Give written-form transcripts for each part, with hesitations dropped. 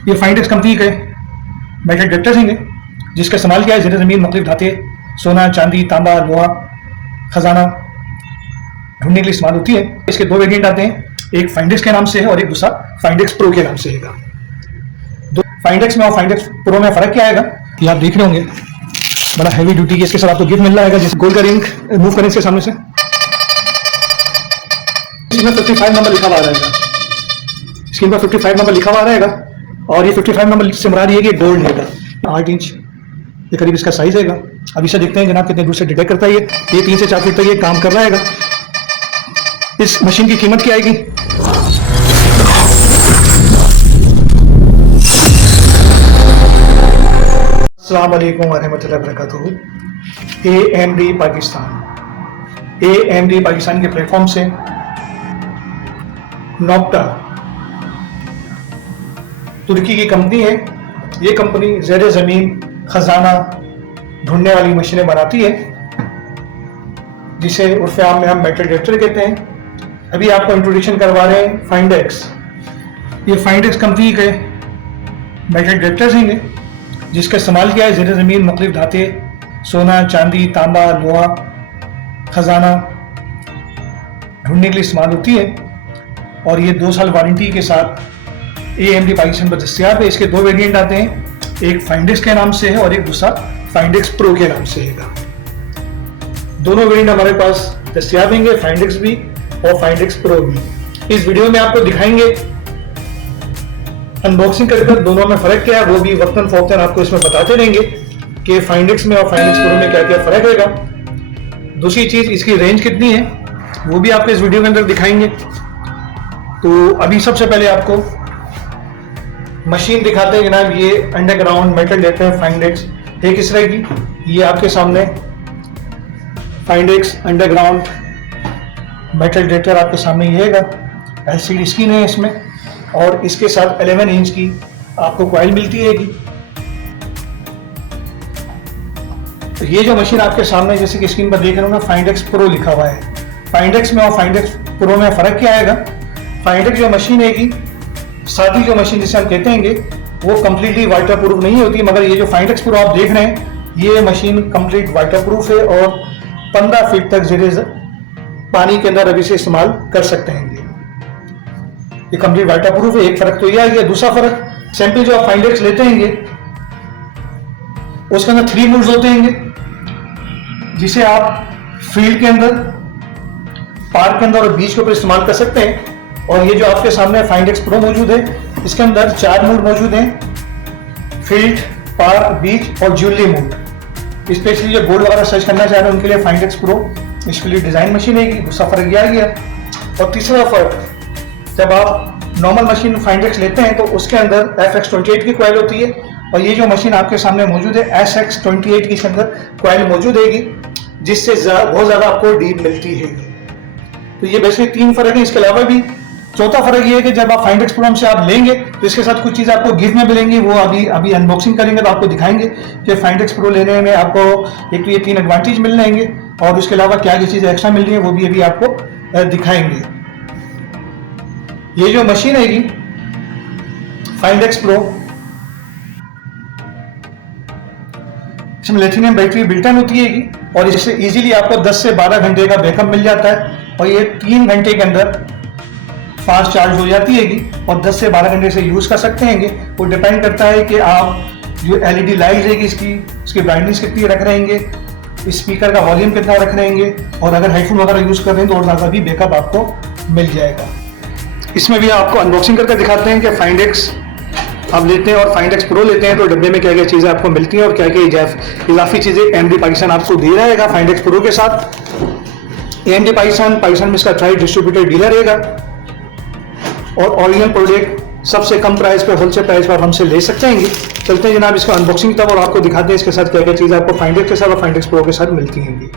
ये फाइंडेक्स कंपनी के metal detectors हैं जिसका इस्तेमाल किया है ज़ेर ज़मीन मुख्तलिफ धाते, सोना, चांदी, तांबा, लोहा, खजाना ढूंढने के लिए इस्तेमाल होती है। इसके दो वेरिएंट आते हैं, एक फाइंडेक्स के नाम से है और एक दूसरा फाइंडेक्स प्रो के नाम से है। दो फाइंडेक्स में और फाइंडेक्स प्रो में फ़र्क क्या आएगा ये आप देख रहे होंगे। बड़ा हैवी ड्यूटी की इसके साथ आपको गिफ्ट मिल रहा है। जिस गोल्ड का रिंग मूव करें इसके सामने से, इसमें 55 नंबर लिखा हुआ रहेगा, स्क्रीन पर 55 नंबर लिखा हुआ रहेगा। और ये 55 नंबर से मुराद ये कि गोल्ड रहेगा। 8 इंच ये करीब इसका साइज रहेगा। अब इसे देखते हैं जनाब कितने दूर से डिटेक्ट करता है। ये 3 से 4 फीट तक ये काम कर रहा है। इस मशीन की कीमत क्या आएगी? अस्सलाम वालेकुम वरहमतुल्लाहि वबरकातुहू। AMD पाकिस्तान के प्लेटफॉर्म से नॉक्टा तुर्की की कंपनी है। ये कंपनी ज़ेर ज़मीन खजाना ढूंढने वाली मशीनें बनाती है, जिसे उर्फ़े आम में हम मेटल डिटेक्टर कहते हैं। अभी आपको इंट्रोडक्शन करवा रहे हैं फाइंडेक्स। ये फाइंडेक्स कंपनी के मेटल डिटेक्टर्स हैं जिसका इस्तेमाल किया है ज़ेर ज़मीन मुख्तलिफ धाते, सोना, चांदी, तांबा, लोहा, खजाना ढूंढने के लिए इस्तेमाल होती है। और ये 2 साल वारंटी के साथ AMD पाकिस्तान पर दस्तियाब है। इसके दो वेरिएंट आते हैं, एक फाइंडेक्स के नाम से है और एक दूसरा फाइंडेक्स प्रो के नाम से है। दोनों वेरिएंट हमारे पास दस्तियाब होंगे, फाइंडेक्स भी और फाइंडेक्स प्रो भी। इस वीडियो में आपको दिखाएंगे अनबॉक्सिंग कर दोनों में फ़र्क क्या है, वो भी वक्तन फ़ौक्तन आपको इसमें बताते रहेंगे कि फाइंडेक्स में और फाइंडेक्स प्रो में क्या क्या फ़र्क रहेगा। दूसरी चीज़, इसकी रेंज कितनी है वो भी आपको इस वीडियो के अंदर दिखाएंगे। तो अभी सबसे पहले आपको मशीन दिखाते हैं जनाब। ये अंडरग्राउंड मेटल डिटेक्टर फाइंडेक्स है किस तरह की, ये आपके सामने फाइंडेक्स अंडरग्राउंड मेटल डिटेक्टर आपके सामने ही रहेगा। LCD स्क्रीन है इसमें और इसके साथ 11 इंच की आपको कॉइल मिलती है। तो ये जो मशीन आपके सामने जैसे कि स्क्रीन पर देख रहे हो ना, फाइंडेक्स प्रो लिखा हुआ है। फाइंडेक्स में और फाइंडेक्स प्रो में फ़र्क क्या आएगा? फाइंडेक्स जो मशीन है सादी जो मशीन जिसे हम कहते हैं वो कम्प्लीटली वाटर प्रूफ नहीं होती, मगर ये जो फाइंडेक्स प्रो आप देख रहे हैं ये मशीन कंप्लीट वाटर प्रूफ है और 15 फीट तक ज़ेर पानी के अंदर अभी से इस्तेमाल कर सकते हैं। ये कंप्लीट वाटर प्रूफ है। एक फ़र्क तो यह है। दूसरा फ़र्क, सैंपल जो आप फाइंडेक्स लेते हैं उसके अंदर 3 मोड्स होते हैं, जिसे आप फील्ड के अंदर, पार्क के अंदर और बीच के ऊपर इस्तेमाल कर सकते हैं। और ये जो आपके सामने फाइंडेक्स प्रो मौजूद है इसके अंदर 4 मोड मौजूद हैं, फील्ड, पार्क, बीच और ज्वेलरी मोड। स्पेशली जो गोल्ड वगैरह सर्च करना चाह रहे हैं उनके लिए फाइंडेक्स प्रो इसके लिए डिज़ाइन मशीन है। दूसरा फ़र्क यह आ गया। और तीसरा फ़र्क, जब आप नॉर्मल मशीन फाइंडेक्स लेते हैं तो उसके अंदर FX28 की कॉइल होती है और ये जो मशीन आपके सामने मौजूद है SX28 की इसके अंदर कॉइल मौजूद है, जिससे बहुत ज़्यादा आपको डीप मिलती है। तो ये बेसिकली 3 फ़र्क है। इसके अलावा भी चौथा फ़र्क ये है कि जब आप फाइंडेक्स प्रो से आप लेंगे तो इसके साथ कुछ चीज़ आपको गिफ्ट में मिलेंगी। वो अभी अनबॉक्सिंग करेंगे तो आपको दिखाएंगे कि फाइंडेक्स प्रो लेने में आपको एक तो ये 3 एडवांटेज मिल रहेंगे और उसके अलावा क्या क्या चीज़ें एक्स्ट्रा मिल रही है वो भी अभी आपको दिखाएंगे। ये जो मशीन है फाइंडेक्स प्रो, इसमें लिथियम बैटरी बिल्टन होती है और इससे इजीली आपको 10 से 12 घंटे का बैकअप मिल जाता है और ये 3 घंटे के अंदर फास्ट चार्ज हो जाती है और 10 से 12 घंटे से यूज़ कर सकते हैं। वो डिपेंड करता है कि आप जो LED लाइट है इसकी ब्राइटनेस कितनी रख रहे हैं, स्पीकर का वॉल्यूम कितना रख रहे हैं, और अगर हेडफोन वगैरह यूज़ कर रहे हैं तो और ज़्यादा भी बैकअप आपको मिल जाएगा। इसमें भी आपको अनबॉक्सिंग करके दिखाते हैं कि फाइंडेक्स आप लेते हैं और फाइंडेक्स प्रो लेते हैं तो डब्बे में क्या क्या चीज़ें आपको मिलती हैं और क्या क्या इजाफी चीज़ें AMD पाकिस्तान आपको दे रहेगा फाइंडेक्स प्रो के साथ। AMD पाकिस्तान में इसका ट्राई डिस्ट्रीब्यूटर डीलर रहेगा और ओरिजिनल प्रोडक्ट सबसे कम प्राइस पर, होलसेल प्राइस पर हमसे ले सकते हैं। चलते हैं जनाब इसका अनबॉक्सिंग तब और आपको दिखाते हैं इसके साथ क्या क्या चीज़ें आपको फाइंडेक्स के साथ और फाइंडेक्स प्रो के साथ मिलती हैं।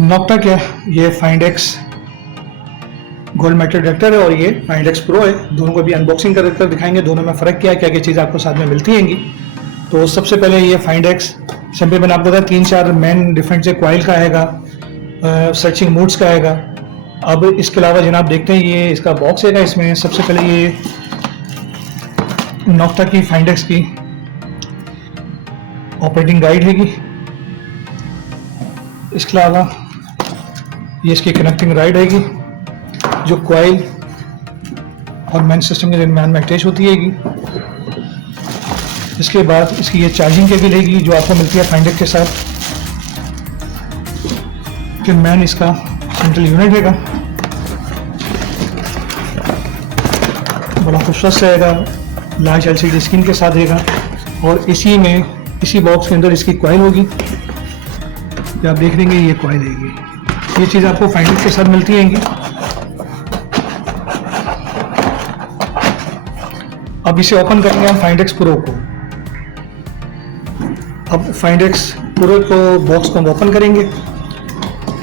नॉक्टा क्या, ये फाइंडेक्स गोल्ड मेटल डिटेक्टर है और ये फाइंडेक्स प्रो है। दोनों को भी अनबॉक्सिंग कर दिखाएंगे, दोनों में फ़र्क क्या है, क्या क्या चीज़ें आपको साथ में मिलती हैं। तो सबसे पहले ये फाइंडेक्स सिंपल मैंने आपको बताया 3-4 मेन डिफरेंट से कॉइल का आएगा, सर्चिंग मोड्स का आएगा। अब इसके अलावा जनाब देखते हैं ये इसका बॉक्स है। इसमें सबसे पहले ये नोक्टा की फाइंडेक्स की ऑपरेटिंग गाइड हैगी। इसके अलावा ये इसकी कनेक्टिंग राइड हैगी जो कॉइल और मेन सिस्टम के दरमियान में अटैच होती हैगी। इसके बाद इसकी ये चार्जिंग केबल हैगी जो आपको मिलती है फाइंडेक्स के साथ। फिर मेन इसका सेंट्रल यूनिट हैगा, बड़ा खूबसूरत से आएगा, लार्ज एलसीडी स्क्रीन के साथ रहेगा। और इसी बॉक्स के अंदर इसकी कॉइल होगी, जो आप देख लेंगे ये कॉइल हैगी। ये चीज़ आपको फाइंडेक्स के साथ मिलती हैंगी। अब इसे ओपन करेंगे हम फाइंडेक्स प्रो को। अब फाइंडेक्स प्रो को बॉक्स को हम ओपन करेंगे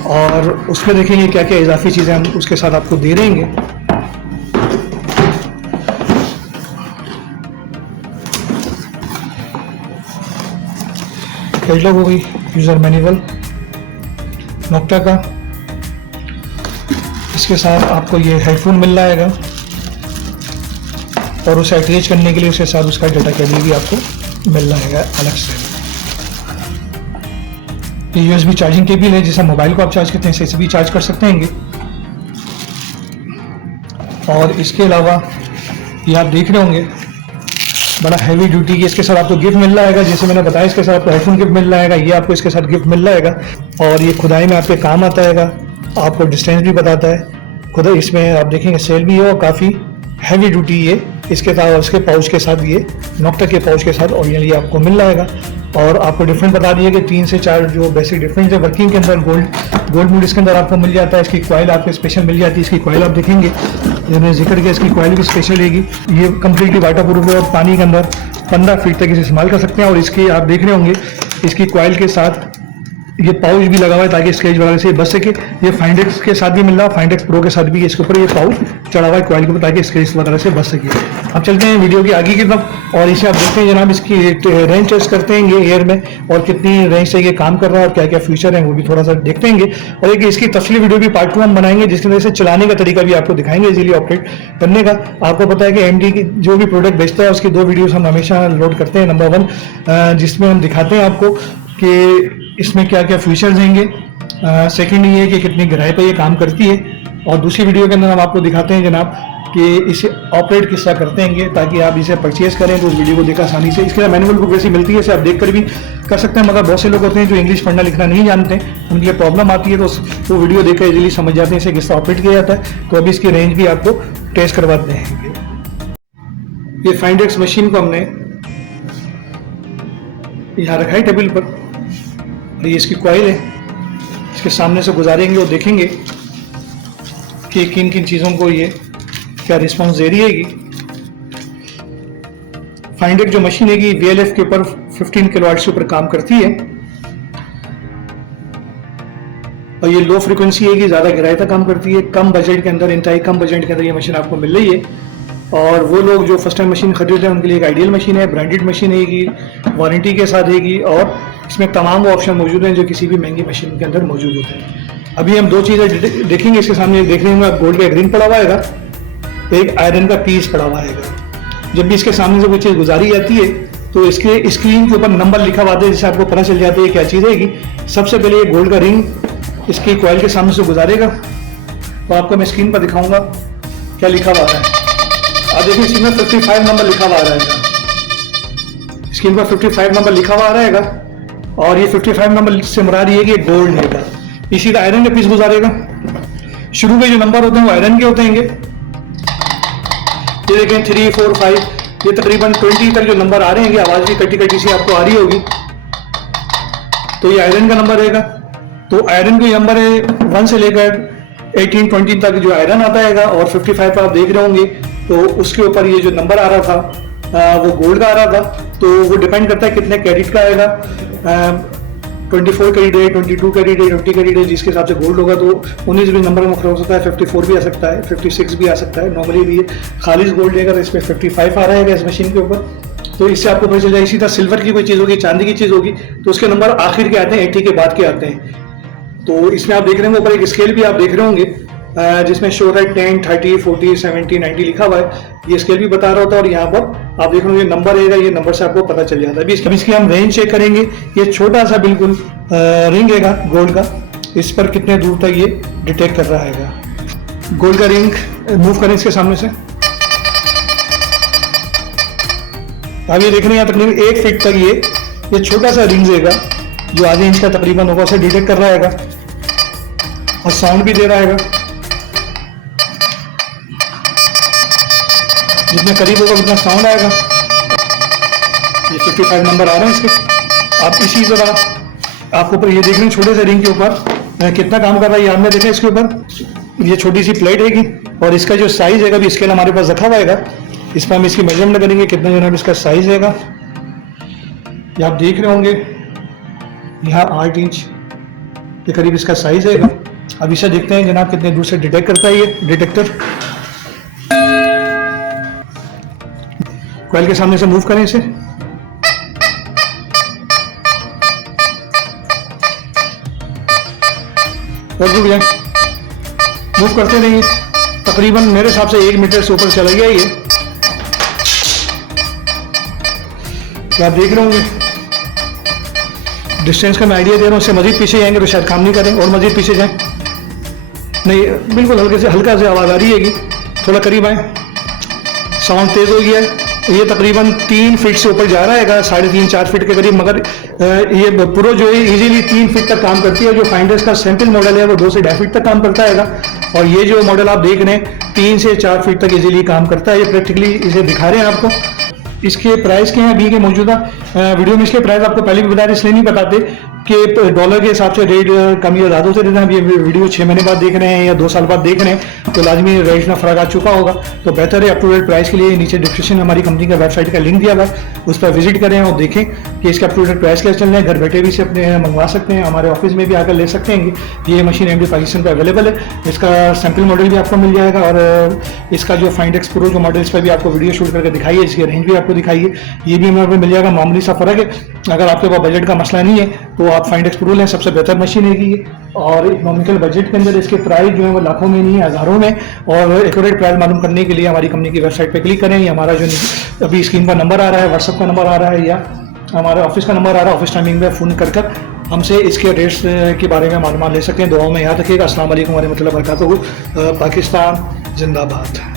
और उसमें देखेंगे क्या क्या इजाफी चीज़ें हम उसके साथ आपको दे रहेंगे। कैटलॉग हो गई, यूज़र मैनुअल नोक्टा का। इसके साथ आपको ये हेडफोन मिल रहा है और उसे अटैच करने के लिए उसके साथ उसका डाटा केबल भी आपको मिल रहा है अलग से। ये यूएसबी चार्जिंग केबल है, जिसे मोबाइल को आप चार्ज करते हैं इसे भी चार्ज कर सकते हैं। और इसके अलावा ये आप देख रहे होंगे बड़ा हैवी ड्यूटी की इसके साथ आपको गिफ्ट मिल रहा है। जैसे मैंने बताया इसके साथ आपको हेडफोन गिफ्ट मिल रहा है, ये आपको इसके साथ गिफ्ट मिल रहा है। और ये खुदाई में आपके काम आता है, आपको डिस्टेंस भी बताता है। खुदाई इसमें आप देखेंगे सेल भी है और काफ़ी हैवी ड्यूटी ये इसके साथ उसके पाउच के साथ ये नोक्टा के पाउच के साथ ओरिजिनली आपको मिल रहा है। और आपको डिफरेंट बता दिए कि 3 से 4 जो बेसिक डिफरेंस है वर्किंग के अंदर। गोल्ड मोड इसके अंदर आपको मिल जाता है, इसकी कॉइल आपको स्पेशल मिल जाती है। इसकी कॉइल आप देखेंगे मैंने जिक्र किया, इसकी कॉइल भी स्पेशल हैगी। ये कम्प्लीटली वाटर प्रूफ है और पानी के अंदर 15 फीट तक इसे इस्तेमाल कर सकते हैं। और इसकी आप देख रहे होंगे इसकी कॉइल के साथ ये पाउच भी लगा हुआ है ताकि स्क्रैच वगैरह से बच सके। ये फाइंडेक्स के साथ भी मिल रहा है, फाइंडेक्स प्रो के साथ भी इसके ऊपर ये पाउच चढ़ा हुआ है कॉइल के ऊपर ताकि स्क्रैच वगैरह से बच सके। अब चलते हैं वीडियो की आगे की तरफ और इसे आप देखते हैं जनाब इसकी रेंज टेस्ट करते हैं ये एयर में और कितनी रेंज से ये काम कर रहा है और क्या क्या फीचर है वो भी थोड़ा सा देखते हैं। और एक इसकी तफसीली वीडियो भी पार्ट 2 हम बनाएंगे जिसकी वजह से चलाने का तरीका भी आपको दिखाएंगे, इजीली ऑपरेट करने का। आपको पता है कि एमडी की जो भी प्रोडक्ट बेचता है उसकी 2 वीडियोस हम हमेशा लोड करते हैं। नंबर 1 जिसमें हम दिखाते हैं आपको कि इसमें क्या क्या फीचर्स देंगे, सेकंड ये है कि कितनी गहराई पर ये काम करती है, और दूसरी वीडियो के अंदर हम आपको दिखाते हैं जनाब कि इसे ऑपरेट किस तरह करते हैं ताकि आप इसे परचेज करें तो उस वीडियो को देखा आसानी से। इसके लिए मैनुअल बुक वैसी मिलती है, इसे आप देख कर भी कर सकते हैं। मगर बहुत से लोग होते हैं जो इंग्लिश पढ़ना लिखना नहीं जानते, उनके लिए प्रॉब्लम आती है, तो वो वीडियो देखकर इजीली समझ जाते हैं इसे किस तरह ऑपरेट किया जाता है। तो अभी इसकी रेंज भी आपको टेस्ट करवाते हैं। ये फाइंडेक्स मशीन को हमने यहाँ रखा है टेबल पर, ये इसकी कॉइल है, इसके सामने से गुजारेंगे और देखेंगे कि किन किन चीज़ों को ये क्या रिस्पॉन्स दे रही है। फाइंडेक्स जो मशीन है VLF के ऊपर 15 किलोवाट के ऊपर काम करती है और ये लो फ्रीक्वेंसी है, ज़्यादा गहराई तक काम करती है। कम बजट के अंदर, इंतहाई कम बजट के अंदर ये मशीन आपको मिल रही है। और वो लोग जो फर्स्ट टाइम मशीन खरीद रहे हैं उनके लिए एक आइडियल मशीन है, ब्रांडेड मशीन है, वारंटी के साथ है और इसमें तमाम वो ऑप्शन मौजूद हैं जो किसी भी महंगी मशीन के अंदर मौजूद होते हैं। अभी हम 2 चीज़ें देखेंगे इसके सामने। देख रहे होंगे आप गोल्ड का ग्रीन पड़ा हुआ है, एक आयरन का पीस पड़ा हुआ है। जब भी इसके सामने से कोई चीज़ गुजारी जाती है तो इसके स्क्रीन के ऊपर नंबर लिखा हुआ है जिससे आपको पता चल जाता है क्या चीज़ है। सबसे पहले ये गोल्ड का रिंग इसकी कॉइल के सामने से गुजारेगा तो आपको मैं स्क्रीन पर दिखाऊंगा क्या लिखा हुआ है। आप देखिए इसमें 55 नंबर लिखा हुआ रहेगा, स्क्रीन पर 55 नंबर लिखा हुआ रहेगा और ये 55 नंबर से मुराद ये कि गोल्ड है। इसी का आयरन का पीस गुजारेगा। शुरू के जो नंबर होते हैं वो आयरन के होते हैं। ये देखें 3, 4, 5, ये तकरीबन 20 तक जो नंबर आ रहे हैं, आवाज भी कटी कटी सी आपको आ रही होगी, तो ये आयरन का नंबर रहेगा। तो आयरन का नंबर है 1 से लेकर 18, 20 तक जो आयरन आता है। और 55 पर आप देख रहे होंगे तो उसके ऊपर ये जो नंबर आ रहा था वो गोल्ड का आ रहा था। तो वो डिपेंड करता है कितने कैरेट का आएगा, 24 कैरेट है, 22 कैरेट है, 20 कैरेट है, जिसके हिसाब से गोल्ड होगा तो 19 भी नंबर मुख्तलिफ हो सकता है, 54 भी आ सकता है, 56 भी आ सकता है। नॉर्मली भी खालिश गोल्ड लेगा तो इस पर 55 आ रहा है इस मशीन के ऊपर। तो इससे आपको पता चल जाए। इसी तरह सिल्वर की कोई चीज़ होगी, चांदी की चीज़ होगी तो उसके नंबर आखिर के आते हैं, 80 के बाद के आते हैं। तो इसमें आप देख रहे होंगे ऊपर एक स्केल भी आप देख रहे होंगे जिसमें शो है 10, 30, 40, 70, 90 लिखा हुआ है। ये स्केल भी बता रहा होता है और यहाँ पर आप देख लो ये नंबर रहेगा, ये नंबर से आपको पता चल जाता है। अभी इसकी हम रेंज चेक करेंगे। ये छोटा सा बिल्कुल रिंग हैगा गोल्ड का, इस पर कितने दूर तक ये डिटेक्ट कर रहा है। गोल्ड का रिंग मूव करें इसके सामने से। अब ये देख रहे हैं यहाँ तकरीबन 1 फीट तक ये छोटा सा रिंग रहेगा जो आधे इंच का तकरीबन होगा, उसे डिटेक्ट कर रहा है और साउंड भी दे रहा है। जितने करीब होगा उतना साउंड आएगा। ये 55 नंबर आ रहे हैं इसके। आप इसी तरह आपको ये देख रहे हैं छोटे से रिंग के ऊपर कितना काम कर रहा है। ये आपने देखा इसके ऊपर ये छोटी सी प्लेट हैगी और इसका जो साइज है अभी स्केल हमारे पास रखा हुआ है। इस पर हम इसकी मेजरमेंट करेंगे कितना जनाब इसका साइज है। ये आप देख रहे होंगे यहाँ 8 इंच के करीब इसका साइज है। अब इसे देखते हैं जनाब कितने दूर से डिटेक्ट करता है ये डिटेक्टर। कॉइल के सामने से मूव करें इसे। और रुक जाए, मूव करते रहिए। तकरीबन मेरे हिसाब से 1 मीटर से ऊपर चला गया ये। क्या आप देख रहे होंगे डिस्टेंस का मैं आइडिया दे रहा हूँ। उससे मजीद पीछे जाएंगे तो शायद काम नहीं करें, और मजीद पीछे जाएं। नहीं, बिल्कुल हल्का से आवाज़ आ रही है। थोड़ा करीब आए, साउंड तेज हो गया है। ये तकरीबन 3 फीट से ऊपर जा रहा है, 3.5-4 फीट के करीब, मगर ये प्रो जो है इजीली 3 फीट तक काम करती है। जो फाइंडर्स का सैंपल मॉडल है वो 2 से 2.5 फीट तक काम करता है, और ये जो मॉडल आप देख रहे हैं 3 से 4 फीट तक इजीली काम करता है। ये प्रैक्टिकली इसे दिखा रहे हैं आपको। इसके प्राइस क्या है अभी के मौजूदा वीडियो में। इसके प्राइस आपको पहले भी बताया, इसलिए नहीं बताते कि डॉलर के हिसाब से रेट कम या ज़्यादा होते रहते हैं। अब ये वीडियो 6 महीने बाद देख रहे हैं या 2 साल बाद देख रहे हैं तो लाजमी रेट में फ़र्क आ चुका होगा। तो बेहतर है अप टू डेट प्राइस के लिए नीचे डिस्क्रिप्शन हमारी कंपनी का वेबसाइट का लिंक दिया हुआ है, उस पर विजिट करें और देखें कि इसका अप टू डेट प्राइस क्या चल रहे हैं। घर बैठे भी इसे अपने मंगवा सकते हैं, हमारे ऑफिस में भी आकर ले सकते हैं। ये मशीन MD पाकिस्तान पर अवेलेबल है। इसका सैम्पल मॉडल भी आपको मिल जाएगा, और इसका जो फाइंडेक्स प्रो जो मॉडल इस पर भी आपको वीडियो शूट करके दिखाई है, इसकी रेंज भी आपको दिखाई है। ये भी हमारे पे मिल जाएगा। मामूली सा फ़र्क है, अगर आपके पास बजट का मसला नहीं है तो आप फाइंडेक्स प्रो लें, सबसे बेहतर मशीन है ये। और इकोनॉमिकल बजट के अंदर इसके प्राइस जो है वो लाखों में नहीं है, हज़ारों में। और एक्यूरेट प्राइस मालूम करने के लिए हमारी कंपनी की वेबसाइट पर क्लिक करें। हमारा जो अभी स्क्रीन पर नंबर आ रहा है, व्हाट्सअप का नंबर आ रहा है, या हमारे ऑफिस का नंबर आ रहा है, ऑफिस टाइमिंग में फ़ोन कर हमसे इसके रेट्स के बारे में मालूमात ले सकते हैं। दुआओं में याद रखिएगा। अस्सलाम वालेकुम व रहमतुल्लाहि व बरकातहू। पाकिस्तान जिंदाबाद।